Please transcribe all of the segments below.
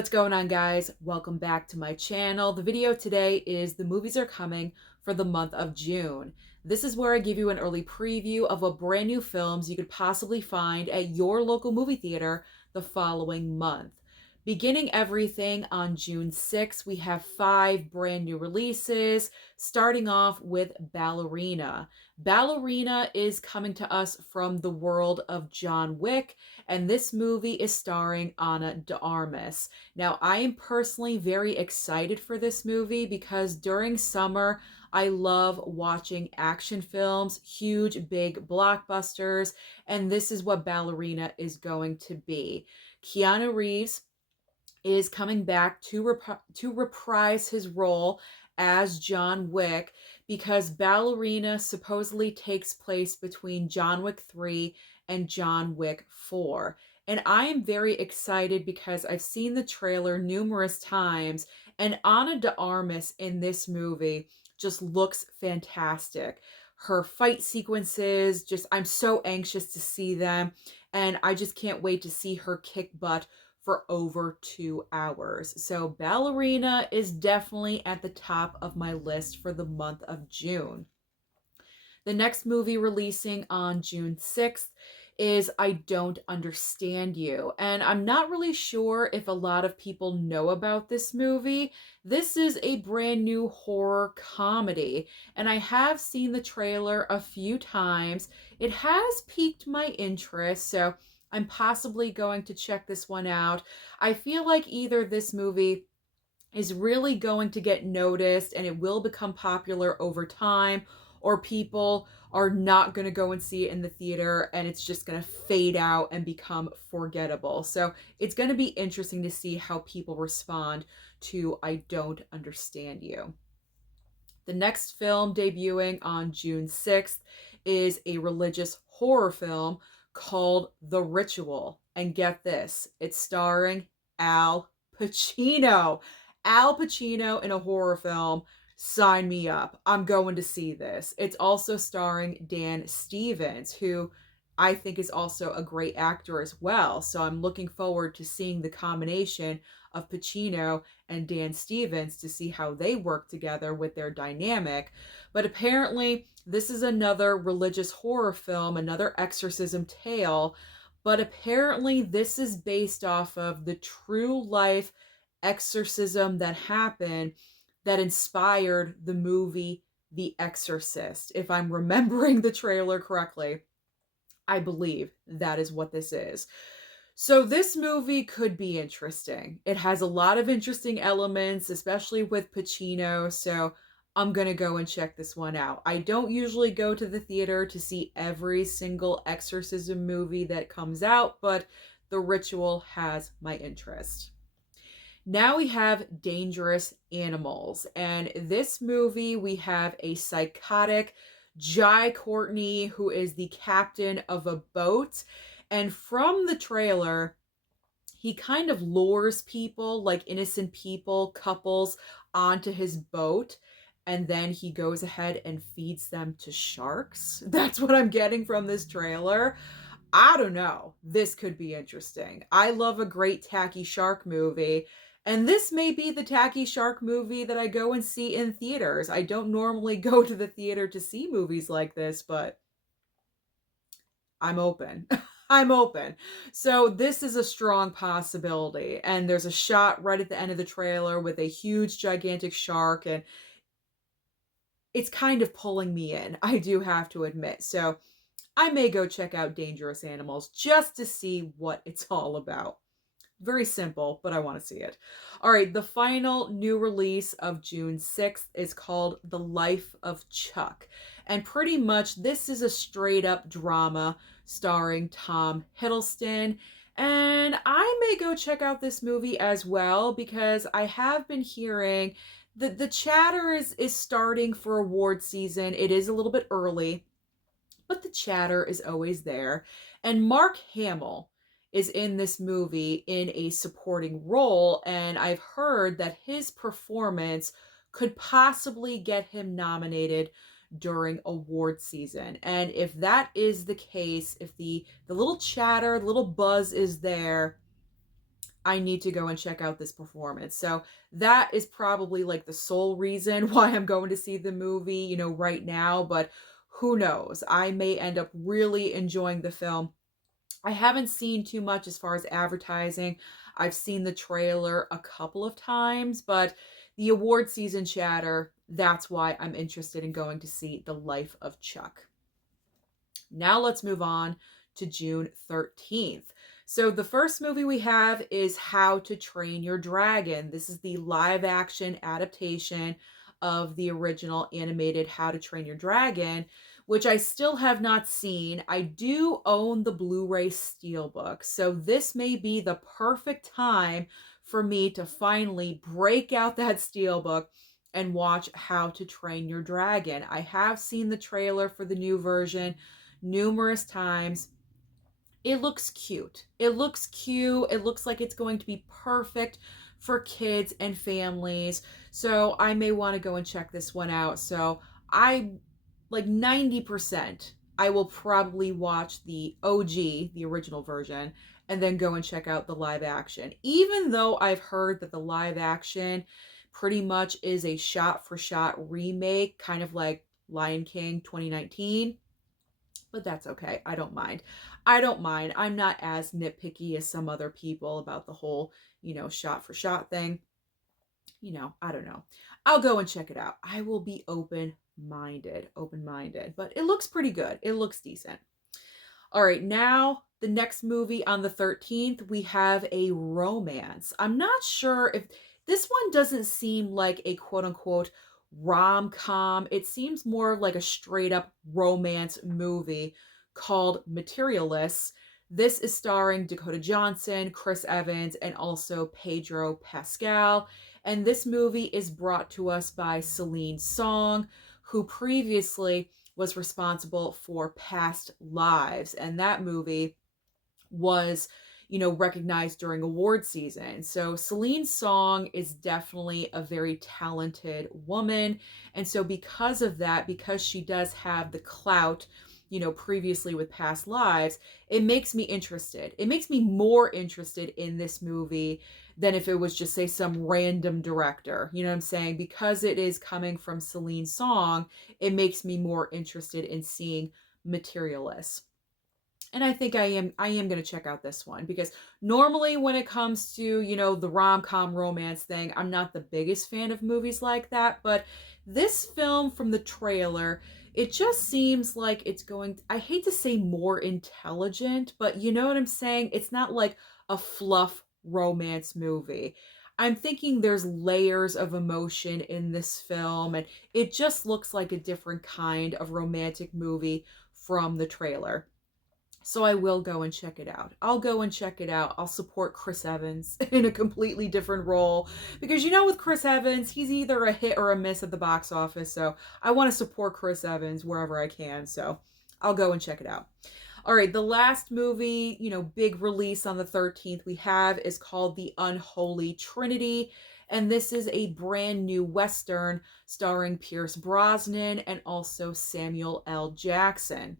What's going on, guys? Welcome back to my channel. The video today is the movies are coming for the month of June. This is where I give you an early preview of what brand new films you could possibly find at your local movie theater the following month. Beginning everything on June 6th, we have 5 brand new releases, starting off with Ballerina. Ballerina is coming to us from the world of John Wick, and this movie is starring Ana de Armas. Now, I am personally very excited for this movie because during summer, I love watching action films, huge, big blockbusters, and this is what Ballerina is going to be. Keanu Reeves is coming back to reprise his role as John Wick because Ballerina supposedly takes place between John Wick 3 and John Wick 4. And I am very excited because I've seen the trailer numerous times, and Ana de Armas in this movie just looks fantastic. Her fight sequences, just I'm so anxious to see them, and I just can't wait to see her kick butt for over 2 hours. So Ballerina is definitely at the top of my list for the month of June. The next movie releasing on June 6th is I Don't Understand You. And I'm not really sure if a lot of people know about this movie. This is a brand new horror comedy, and I have seen the trailer a few times. It has piqued my interest, so I'm possibly going to check this one out. I feel like either this movie is really going to get noticed and it will become popular over time, or people are not going to go and see it in the theater and it's just going to fade out and become forgettable. So it's going to be interesting to see how people respond to I Don't Understand You. The next film debuting on June 6th is a religious horror film called The Ritual. And get this, it's starring Al Pacino. Al Pacino in a horror film. Sign me up. I'm going to see this. It's also starring Dan Stevens, who I think is also a great actor as well. So I'm looking forward to seeing the combination of Pacino and Dan Stevens to see how they work together with their dynamic. But apparently, this is another religious horror film, another exorcism tale. But apparently, this is based off of the true life exorcism that happened that inspired the movie The Exorcist. If I'm remembering the trailer correctly, I believe that is what this is. So this movie could be interesting. It has a lot of interesting elements, especially with Pacino, so I'm going to go and check this one out. I don't usually go to the theater to see every single exorcism movie that comes out, but The Ritual has my interest. Now we have Dangerous Animals. And this movie, we have a psychotic Jai Courtney who is the captain of a boat. And from the trailer, he kind of lures people, like innocent people, couples, onto his boat. And then he goes ahead and feeds them to sharks. That's what I'm getting from this trailer. I don't know. This could be interesting. I love a great tacky shark movie, and this may be the tacky shark movie that I go and see in theaters. I don't normally go to the theater to see movies like this, but I'm open. I'm open. So this is a strong possibility, and there's a shot right at the end of the trailer with a huge, gigantic shark, and it's kind of pulling me in, I do have to admit. So I may go check out Dangerous Animals just to see what it's all about. Very simple, but I want to see it. All right, the final new release of June 6th is called The Life of Chuck. And pretty much this is a straight up drama starring Tom Hiddleston. And I may go check out this movie as well because I have been hearing that the chatter is starting for award season. It is a little bit early, but the chatter is always there. And Mark Hamill is in this movie in a supporting role, and I've heard that his performance could possibly get him nominated during award season. And if that is the case, if the little chatter, the little buzz is there, I need to go and check out this performance. So that is probably like the sole reason why I'm going to see the movie, right now, but who knows? I may end up really enjoying the film. I haven't seen too much as far as advertising. I've seen the trailer a couple of times, but the award season chatter, that's why I'm interested in going to see The Life of Chuck. Now let's move on to June 13th. So the first movie we have is How to Train Your Dragon. This is the live action adaptation of the original animated How to Train Your Dragon, which I still have not seen. I do own the Blu-ray Steelbook, so this may be the perfect time for me to finally break out that Steelbook and watch How to Train Your Dragon. I have seen the trailer for the new version numerous times. It looks cute. It looks cute. It looks like it's going to be perfect for kids and families. So I may want to go and check this one out. So I like 90%, I will probably watch the OG, the original version, and then go and check out the live action. Even though I've heard that the live action pretty much is a shot for shot remake, kind of like Lion King 2019, but that's okay. I don't mind. I don't mind. I'm not as nitpicky as some other people about the whole, shot for shot thing. I don't know. I'll go and check it out. I will be open minded, but it looks pretty good. It looks decent. All right, now the next movie on the 13th, we have a romance. I'm not sure if this one doesn't seem like a quote unquote rom-com. It seems more like a straight up romance movie called Materialists. This is starring Dakota Johnson, Chris Evans, and also Pedro Pascal. And this movie is brought to us by Celine Song, who previously was responsible for Past Lives. And that movie was, recognized during award season. So Celine Song is definitely a very talented woman. And so because of that, because she does have the clout, previously with Past Lives, it makes me interested. It makes me more interested in this movie than if it was just, say, some random director. You know what I'm saying? Because it is coming from Celine Song, it makes me more interested in seeing Materialists. And I think I am going to check out this one because normally when it comes to, the rom-com romance thing, I'm not the biggest fan of movies like that, but this film from the trailer, it just seems like it's going, I hate to say more intelligent, but you know what I'm saying? It's not like a fluff romance movie. I'm thinking there's layers of emotion in this film, and it just looks like a different kind of romantic movie from the trailer. So I will go and check it out. I'll go and check it out. I'll support Chris Evans in a completely different role because with Chris Evans, he's either a hit or a miss at the box office. So I want to support Chris Evans wherever I can. So I'll go and check it out. All right, the last movie, big release on the 13th we have is called The Unholy Trinity. And this is a brand new Western starring Pierce Brosnan and also Samuel L. Jackson.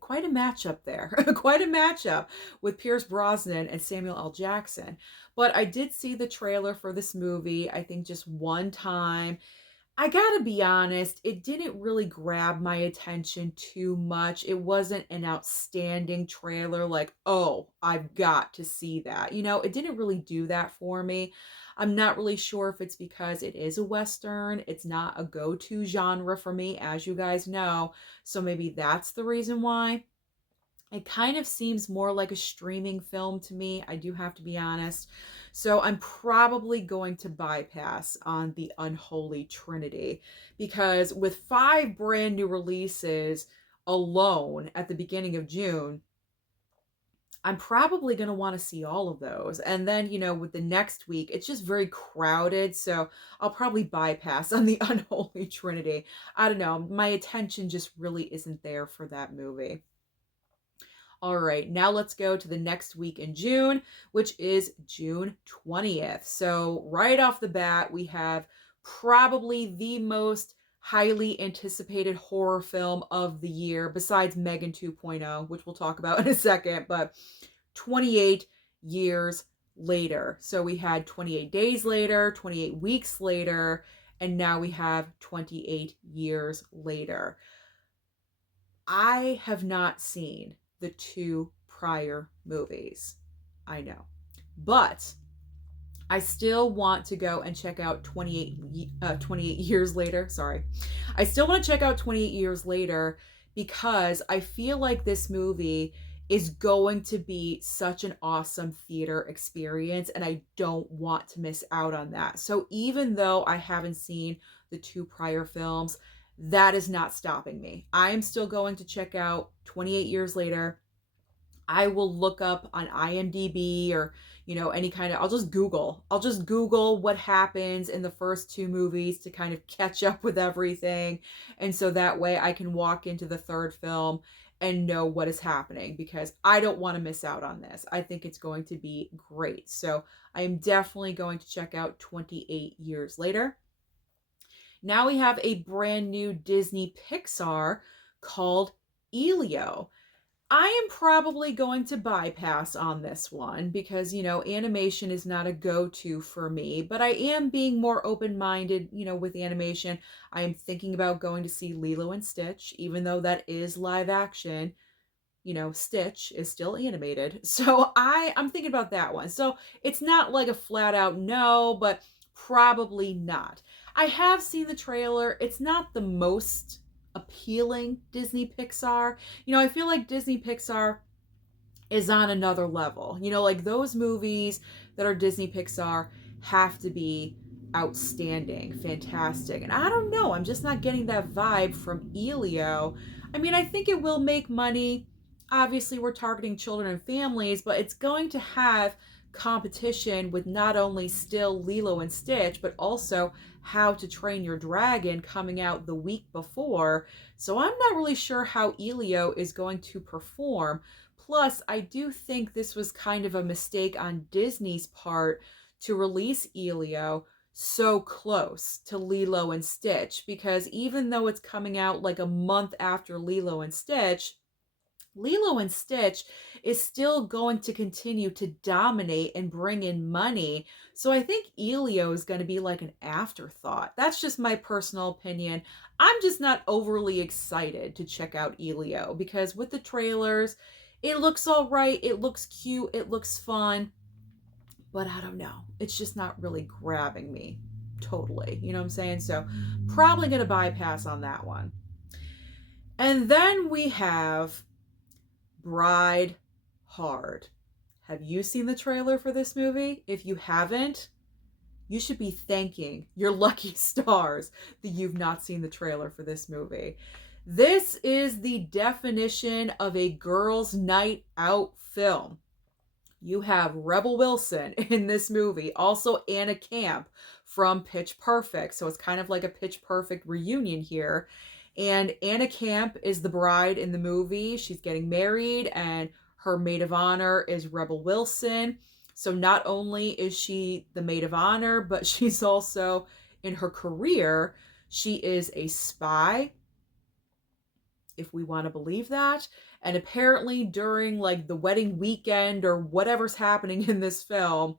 Quite a matchup there. Quite a matchup with Pierce Brosnan and Samuel L. Jackson. But I did see the trailer for this movie, I think just one time. I gotta be honest, it didn't really grab my attention too much. It wasn't an outstanding trailer, like, oh, I've got to see that. It didn't really do that for me. I'm not really sure if it's because it is a Western. It's not a go-to genre for me, as you guys know. So maybe that's the reason why. It kind of seems more like a streaming film to me, I do have to be honest. So I'm probably going to bypass on The Unholy Trinity because with 5 brand new releases alone at the beginning of June, I'm probably going to want to see all of those. And then, with the next week, it's just very crowded. So I'll probably bypass on The Unholy Trinity. I don't know. My attention just really isn't there for that movie. All right, now let's go to the next week in June, which is June 20th. So right off the bat, we have probably the most highly anticipated horror film of the year, besides Megan 2.0, which we'll talk about in a second, but 28 Years later. So we had 28 days later, 28 weeks later, and now we have 28 years later. I have not seen the two prior movies. I know. But I still want to go and check out 28 years later. Sorry. I still want to check out 28 years later because I feel like this movie is going to be such an awesome theater experience and I don't want to miss out on that. So even though I haven't seen the two prior films, that is not stopping me. I am still going to check out 28 years later. I will look up on IMDb or, any kind of, I'll just Google what happens in the first two movies to kind of catch up with everything. And so that way I can walk into the third film and know what is happening because I don't want to miss out on this. I think it's going to be great. So I am definitely going to check out 28 years later. Now we have a brand new Disney Pixar called Elio. I am probably going to bypass on this one because, animation is not a go-to for me, but I am being more open-minded, with animation. I am thinking about going to see Lilo and Stitch, even though that is live action. Stitch is still animated. So I'm thinking about that one. So it's not like a flat out no, but probably not. I have seen the trailer. It's not the most appealing Disney Pixar. I feel like Disney Pixar is on another level. Like those movies that are Disney Pixar have to be outstanding, fantastic. And I don't know, I'm just not getting that vibe from Elio. I mean, I think it will make money. Obviously, we're targeting children and families, but it's going to have competition with not only still Lilo and Stitch, but also How to Train Your Dragon coming out the week before. So I'm not really sure how Elio is going to perform. Plus, I do think this was kind of a mistake on Disney's part to release Elio so close to Lilo and Stitch because even though it's coming out like a month after Lilo and Stitch, Lilo and Stitch is still going to continue to dominate and bring in money. So I think Elio is going to be like an afterthought. That's just my personal opinion. I'm just not overly excited to check out Elio because with the trailers, it looks all right. It looks cute. It looks fun. But I don't know. It's just not really grabbing me totally. You know what I'm saying? So probably going to bypass on that one. And then we have Bride Hard. Have you seen the trailer for this movie? If you haven't, you should be thanking your lucky stars that you've not seen the trailer for this movie. This is the definition of a girls' night out film. You have Rebel Wilson in this movie, also Anna Camp from Pitch Perfect. So it's kind of like a Pitch Perfect reunion here. And Anna Camp is the bride in the movie. She's getting married, and her maid of honor is Rebel Wilson. So not only is she the maid of honor, but she's also, in her career, she is a spy, if we want to believe that. And apparently during like the wedding weekend or whatever's happening in this film,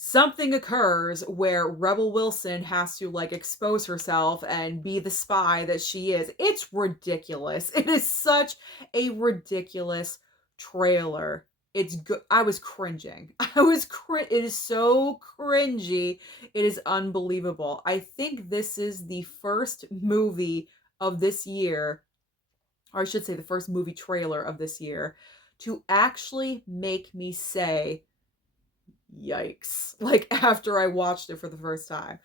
something occurs where Rebel Wilson has to like expose herself and be the spy that she is. It's ridiculous. It is such a ridiculous trailer. It's good. I was cringing. It is so cringy. It is unbelievable. I think this is the first movie of this year, or I should say the first movie trailer of this year, to actually make me say, yikes, like after I watched it for the first time.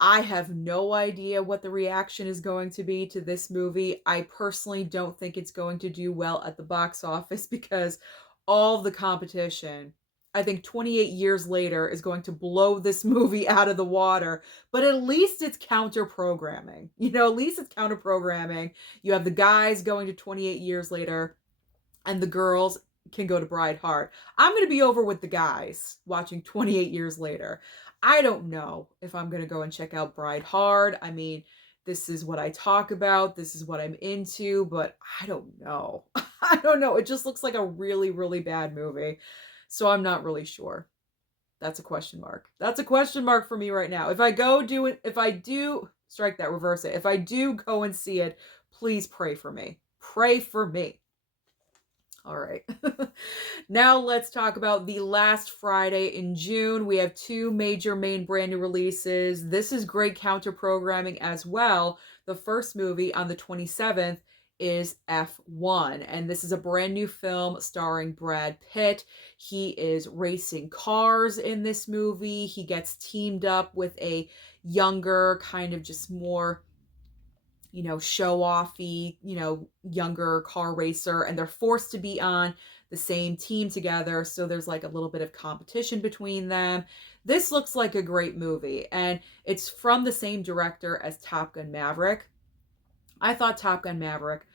I have no idea what the reaction is going to be to this movie. I personally don't think it's going to do well at the box office because all the competition, I think 28 years later, is going to blow this movie out of the water. But at least it's counter programming. At least it's counter programming. You have the guys going to 28 years later, and the girls can go to Bride Hard. I'm going to be over with the guys watching 28 years later. I don't know if I'm going to go and check out Bride Hard. I mean, this is what I talk about. This is what I'm into, but I don't know. I don't know. It just looks like a really, really bad movie. So I'm not really sure. That's a question mark. That's a question mark for me right now. If I go do it, if I do, strike that, reverse it. If I do go and see it, please pray for me. Pray for me. All right. Now let's talk about the last Friday in June. We have two major main brand new releases. This is great counter programming as well. The first movie on the 27th is F1, and this is a brand new film starring Brad Pitt. He is racing cars in this movie. He gets teamed up with a younger, kind of just more show offy, younger car racer, and they're forced to be on the same team together. So there's like a little bit of competition between them. This looks like a great movie, and it's from the same director as Top Gun Maverick. I thought Top Gun Maverick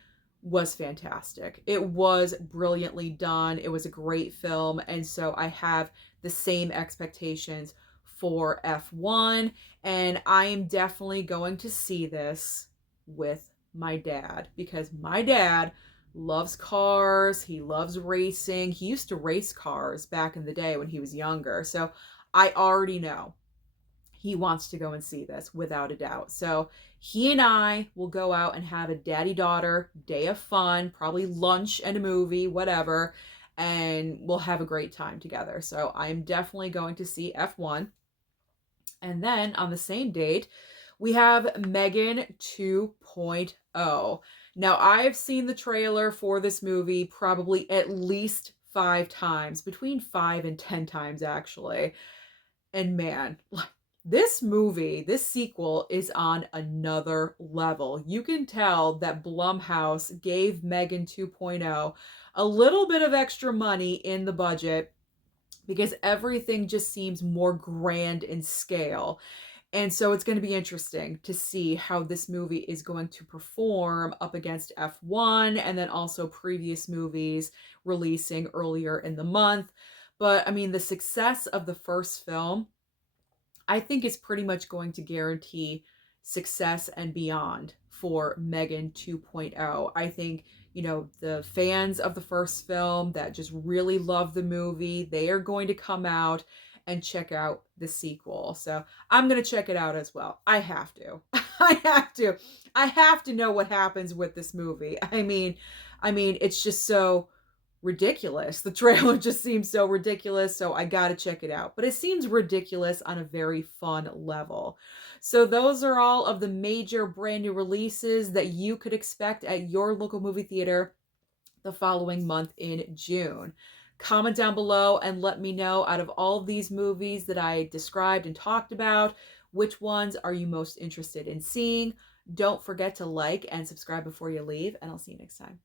was fantastic. It was brilliantly done. It was a great film. And so I have the same expectations for F1. And I am definitely going to see this with my dad, because my dad loves cars. He loves racing. He used to race cars back in the day when he was younger. So I already know he wants to go and see this without a doubt. So he and I will go out and have a daddy-daughter day of fun, probably lunch and a movie, whatever, and we'll have a great time together. So I'm definitely going to see F1. And then on the same date, we have Megan 2.0. Now, I've seen the trailer for this movie probably at least 5 times, between 5 and 10 times actually. And man, this movie, this sequel is on another level. You can tell that Blumhouse gave Megan 2.0 a little bit of extra money in the budget, because everything just seems more grand in scale. And so it's going to be interesting to see how this movie is going to perform up against F1 and then also previous movies releasing earlier in the month. But I mean, the success of the first film, I think, is pretty much going to guarantee success and beyond for Megan 2.0. I think, the fans of the first film that just really love the movie, they are going to come out and check out the sequel. So I'm going to check it out as well. I have to. I have to. I have to know what happens with this movie. I mean, it's just so ridiculous. The trailer just seems so ridiculous, so I gotta check it out. But it seems ridiculous on a very fun level. So those are all of the major brand new releases that you could expect at your local movie theater the following month in June. Comment down below and let me know, out of all of these movies that I described and talked about, which ones are you most interested in seeing. Don't forget to like and subscribe before you leave, and I'll see you next time.